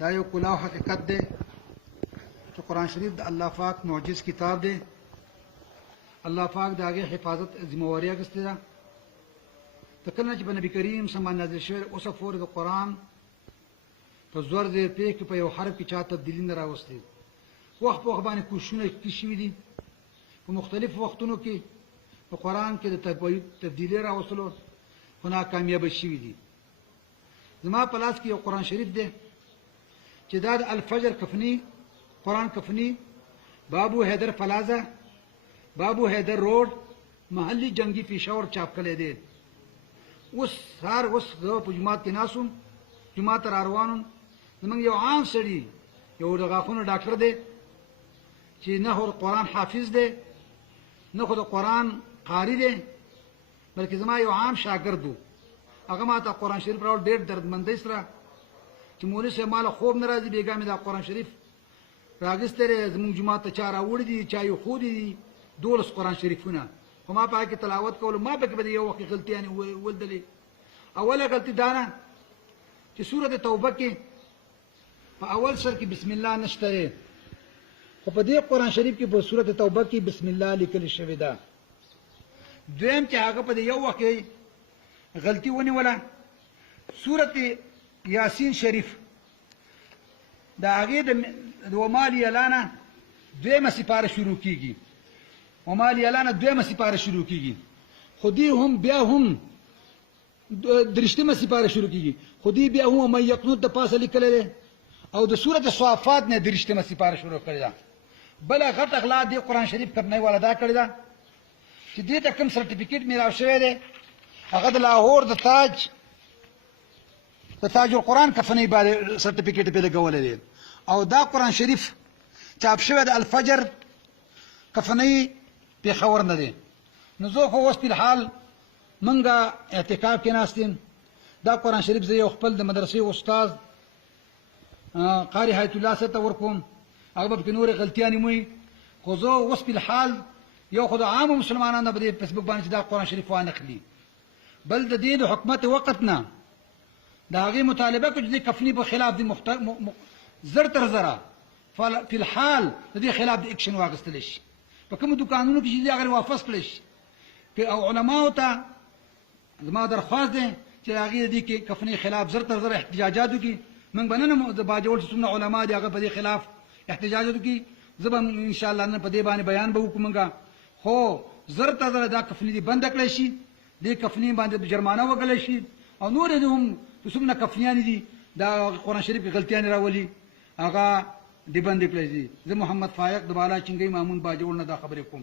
دا یو کلاو حقیقت دی چې قرآن شریف د الله پاک معجز کتاب دی. الله پاک د هغې حفاظت ذمهواري اخیستې ده. ته کله چې په نبي کریم سم باندې نازل شوی اوسه پورې د قرآن په زور زیر پېښ کې په یو حرف کې چا تبدیلي نه راوستې. وخت په وخت باندې کوششونه شوي دي په مختلفو وختونو کې په قرآن کې د تبدیلي راوستلو، خو ناکامیابه شوي دي. زما په لاس کې یو قرآن شریف دی چې دا د الفجر کفنی قرآن کفنی بابو حیدر پلازا بابو حیدر روډ محلي جنگي پېښور چاپ کړی دی. اوس زه په جومات کې ناست وم، جومات ته را روان وم. زموږ یو عام سړي یو د غاښونو ډاکټر دی چې نه خو د قرآن حافظ دی نه خو د قرآن قاري دی، بلکې زما یو عام شاګرد و. هغه ما ته قرآن شریف راوړ ډېر دردمندۍ سره چې مولوي صاحب ما له خوب نه راځي، بېګا مې دا قرآن شریف راغیستی دی. زموږ جومات ته چا راوړي دي، چا یې ښودي دي 12 قرآن شریفونه، خو ما په هغه کې تلاوت کولو. ما پکې به د یو وخت غلطیانې ولدلې. اوله غلطي دا نه چې سورت توبه کې په اول سر کې بسم الله نشته دی، خو په دې قرآن شریف کې په سورت توبه کې بسم الله لیکل شوې ده. دویم چې هغه په دې یو وخت کې غلطي ونیوله، سورت یاسین شریف د هغې د وما لیلانه دویمه سپاره شروع کېږي. وما لیلانه دویمه سپاره شروع کېږي، خو دې هم بیا هم درشتمه سپاره شروع کېږي، خو دې بیا هم من یقنوت د پاسه لیکلی دی، او د سورت صافات نه درشتمه سپاره شروع کړې ده. بله غټه غلا دې قرآن شریف کمپنۍ والا دا کړې ده چې دې ته کوم سرټیفیکیټ میلاو شوی دی، هغه د لاهور د تاج القرآن کفنۍ باندې سرټیفیکیټ پې لګولی دی، او دا قرآن شریف چاپ شوی د الفجر کفنۍ پېښور نه دی. نو زه خو اوس فلحال منګه اعتکاف کې ناست یم. دا قرآن شریف زه یو خپل د مدرسې استاد قاري حیات الله صاحب ته ورکوم، هغه به پکې نورې غلطیانې موي، خو زه اوس فلحال یو خو د عامو مسلمانانو په دې فیسبوک باندې چې دا قرآن شریف وانخلي، بل د دې د حکومت وقت نه د هغې مطالبه کړو چې د کفني په خلاف د زر تر زره فلحال د دې خلاف د اکشن واخیستلی شي، په کومو دوکانونو کې چې دي هغه واپس کړی شي. او علماو ته زما درخواست دی چې هغې د دې کې کفنۍ خلاف زر تر زره احتجاجات وکړي. موږ به نن باجوړ چې څومره علما دي هغه په دې خلاف احتجاجات وکړي. زه به انشاءالله نن په دې باندې بیان به وکړو موږ، خو زر تر زره دا کفنۍ دي بنده کړی شي، دې کفنۍ باندې جرمانه وګړی شي، او نورې هم چې څومره کفنیانې دي دا قرآن شریف کې غلطیانې راولي هغه دې بندې کړی دي. زه محمد فایق د بالا چنګۍ مامون باجوړ نه دا خبرې کوم.